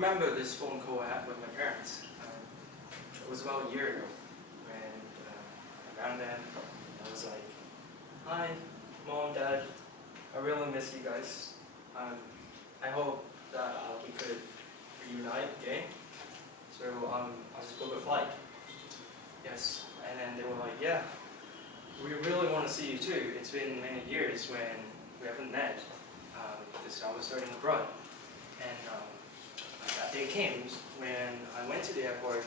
remember this phone call I had with my parents. It was about a year ago when I rang them. I was like, "Hi, Mom, Dad, I really miss you guys. I hope that we could reunite again. So I'll just book a flight." Yes, and then they were like, "Yeah, we really want to see you too. It's been many years when we haven't met because I was studying abroad." And that day came when I went to the airport,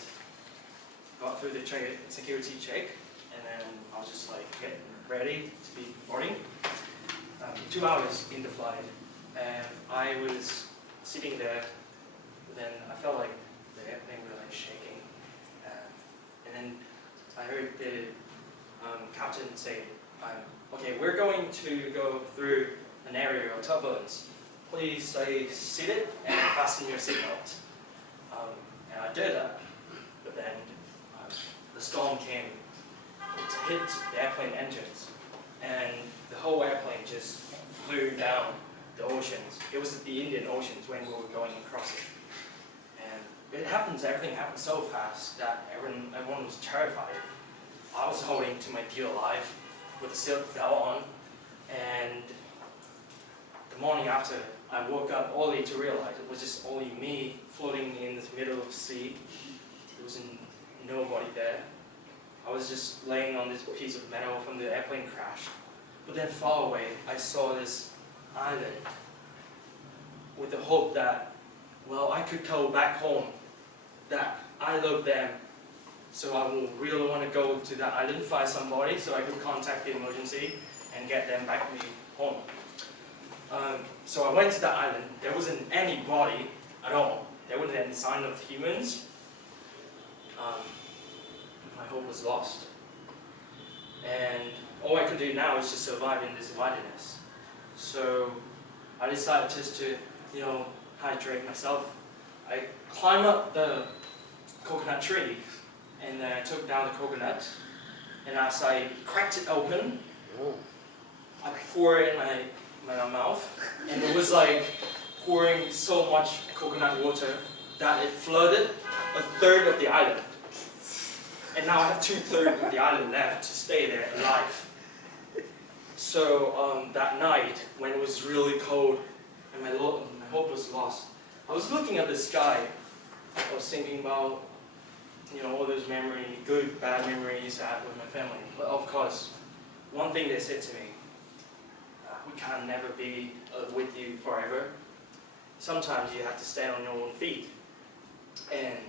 got through the security check, and then I was just like getting ready to be boarding. 2 hours in the flight, and I was sitting there. Then I felt like the airplane was like shaking, and then I heard the captain say, "Okay, we're going to go through an area of turbulence. Please stay seated and fasten your seatbelt." And I did that, but then the storm came. It hit the airplane engines, and the whole airplane just flew down the oceans. It was the Indian Oceans when we were going across it. And everything happened so fast that everyone was terrified. I was holding to my dear life with the seatbelt on, and the morning after, I woke up only to realize it was just only me floating in the middle of the sea. There was nobody there. I was just laying on this piece of metal from the airplane crash. But then far away, I saw this island with the hope that, well, I could go back home, that I love them. So I will really want to go to that island, find somebody so I could contact the emergency and get them back to me home. So I went to that island. There wasn't anybody at all. There wasn't any sign of humans. My hope was lost. And all I could do now is just survive in this wilderness. So I decided just to, hydrate myself. I climbed up the coconut tree, and then I took down the coconut, and as I cracked it open, I poured it in my mouth, and it was like pouring so much coconut water that it flooded a third of the island. And now I have 2/3 of the island left to stay there alive. So that night, when it was really cold and my hope was lost, I was looking at the sky. I was thinking about all those memories, good, bad memories I had with my family. But of course, one thing they said to me, we can never be with you forever. Sometimes you have to stand on your own feet. And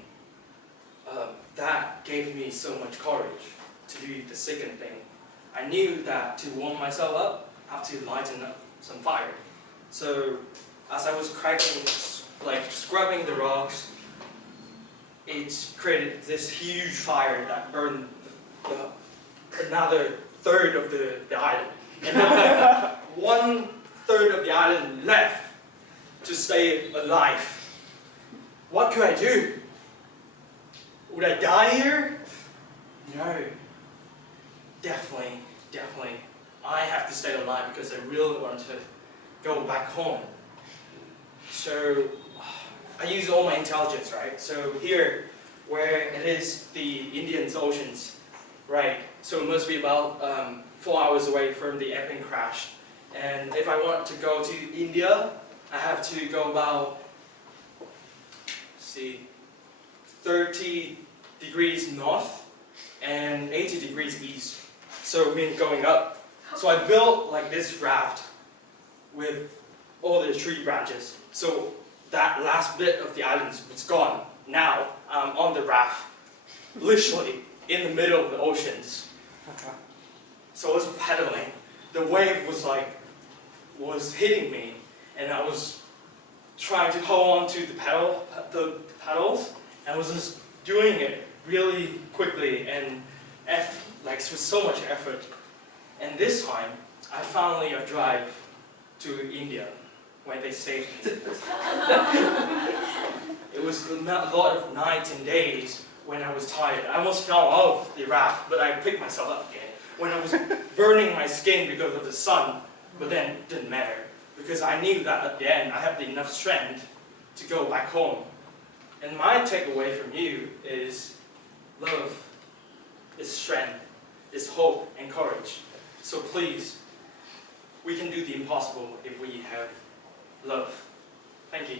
that gave me so much courage to do the second thing. I knew that to warm myself up, I have to lighten up some fire. So as I was scrubbing the rocks, it created this huge fire that burned another third of the island. And now I have 1/3 of the island left to stay alive. What could I do? Would I die here? No. Definitely. I have to stay alive because I really want to go back home. So I use all my intelligence, right? So here, where it is the Indian Oceans, right? So it must be about 4 hours away from the airplane crash. And if I want to go to India, I have to go about, 30 degrees north and 80 degrees east. So I mean going up. So I built like this raft with all the tree branches. So that last bit of the island was gone. Now I'm on the raft, literally in the middle of the oceans. So I was paddling. The wave was hitting me, and I was trying to hold on to the paddles. I was just doing it really quickly and with so much effort. And this time, I finally arrived to India, where they saved me. It was a lot of nights and days when I was tired. I almost fell off the raft, but I picked myself up again. When I was burning my skin because of the sun, but then it didn't matter, because I knew that at the end I had enough strength to go back home. And my takeaway from you is love is strength, is hope and courage. So please, we can do the impossible if we have love. Thank you.